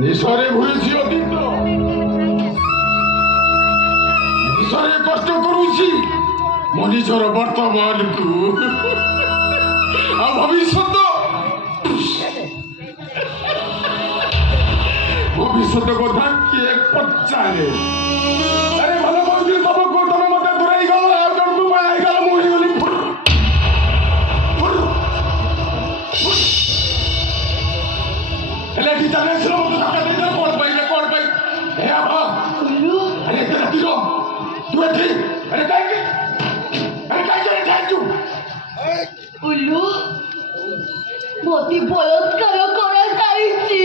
নিশরে ঘুরেছি অতীত, নিশরে কষ্ট করুছি ମୋ ନିଜର ବର୍ତ୍ତମାନକୁ ଆଉ ଭବିଷ୍ୟତ କଥା କିଏ ପଚାରେ? ଆରେ ଭଲ କହୁଥିଲି ତମକୁ, ତମେ ମତେ ଦୂରେଇ ଗଲ, ଆଉ ଜଣକୁ ବାହା ହେଇଗଲ, ମୁଁ ହେଇଗଲି ହେଲେ ଏଠି ଚାଲି ଆସିଲ ମତେ ଧକ୍କା ଦେଇଦେଲ କଣ ପାଇଁ? ହେ ଆଭା, ଆରେ ଏତେ ରାତିର ତୁ ଏଠି? ଆରେ କାହିଁକି উল্লু মতি বলৎকার করা চাইছি।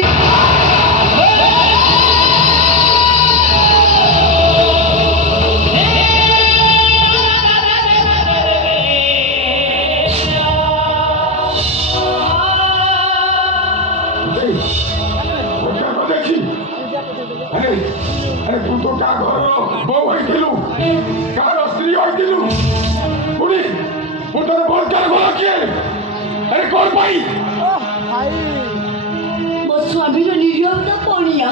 আরে তুই তো কা ঘর বউ হয়েছিলু, কার স্ত্রী হয়েছিলু, পুরি ମୁଁ ତୋର ବଳକାର ଗଲା କିଏ? ଆରେ କଣ ପାଇଁ? ମୋ ସ୍ୱାମୀର ନିରୀହତା ପଣିଆ